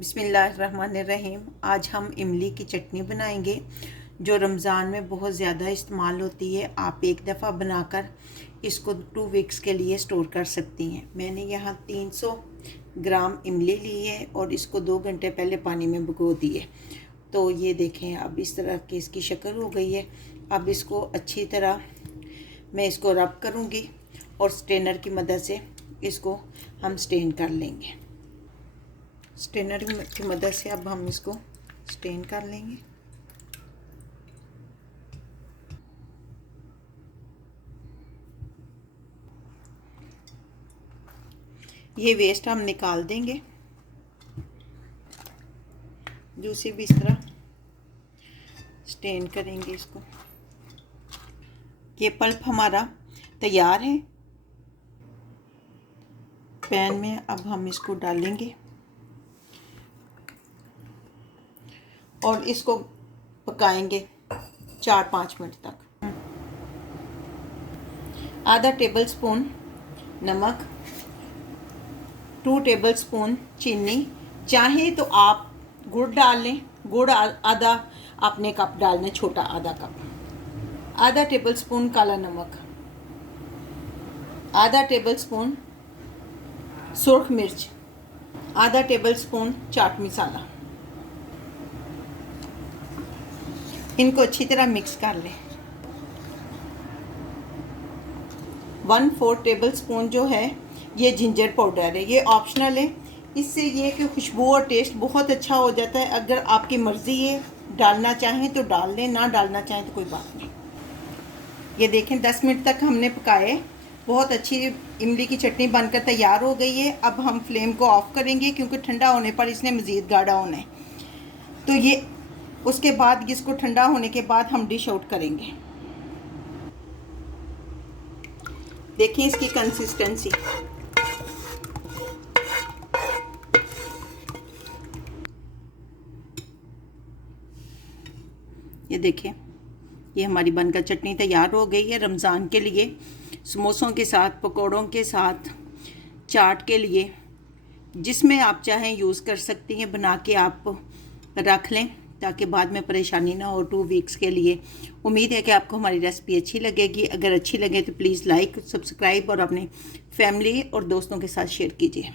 बिस्मिल्लाहिर्रहमानिर्रहीम। आज हम इमली की चटनी बनाएंगे जो रमज़ान में बहुत ज़्यादा इस्तेमाल होती है। आप एक दफ़ा बनाकर इसको 2 वीक्स के लिए स्टोर कर सकती हैं। मैंने यहाँ 300 ग्राम इमली ली है और इसको 2 घंटे पहले पानी में भिगो दी है। तो ये देखें, अब इस तरह की इसकी शक्ल हो गई है। अब इसको अच्छी तरह मैं इसको रब करूँगी और स्ट्रेनर की मदद से इसको हम स्टेन कर लेंगे। स्ट्रेनर की मदद से अब हम इसको स्टेन कर लेंगे। ये वेस्ट हम निकाल देंगे। दूसरी भी इस तरह स्टेन करेंगे इसको। ये पल्प हमारा तैयार है। पैन में अब हम इसको डालेंगे और इसको पकाएंगे 4-5 मिनट तक। आधा टेबल स्पून नमक, 2 टेबल स्पून चीनी, चाहे तो आप गुड़ डाल लें। गुड़ आधा अपने कप डालना, छोटा आधा कप। आधा टेबल स्पून काला नमक, आधा टेबल स्पून सुर्ख मिर्च, आधा टेबल स्पून चाट मसाला। इनको अच्छी तरह मिक्स कर लें। 1/4 टेबल स्पून जो है ये जिंजर पाउडर है, ये ऑप्शनल है। इससे ये कि खुशबू और टेस्ट बहुत अच्छा हो जाता है। अगर आपकी मर्ज़ी है, डालना चाहें तो डाल लें, ना डालना चाहें तो कोई बात नहीं। ये देखें, 10 मिनट तक हमने पकाए। बहुत अच्छी इमली की चटनी बनकर तैयार हो गई है। अब हम फ्लेम को ऑफ़ करेंगे क्योंकि ठंडा होने पर इसने मज़ीद गाढ़ा होना है। तो ये उसके बाद इसको ठंडा होने के बाद हम डिश आउट करेंगे। देखिए इसकी कंसिस्टेंसी। ये देखिए, ये हमारी बनकर चटनी तैयार हो गई है रमज़ान के लिए, समोसों के साथ, पकौड़ों के साथ, चाट के लिए, जिसमें आप चाहें यूज़ कर सकती हैं। बना के आप रख लें ताकि बाद में परेशानी ना हो 2 वीक्स के लिए। उम्मीद है कि आपको हमारी रेसिपी अच्छी लगेगी। अगर अच्छी लगे तो प्लीज़ लाइक, सब्सक्राइब और अपने फैमिली और दोस्तों के साथ शेयर कीजिए।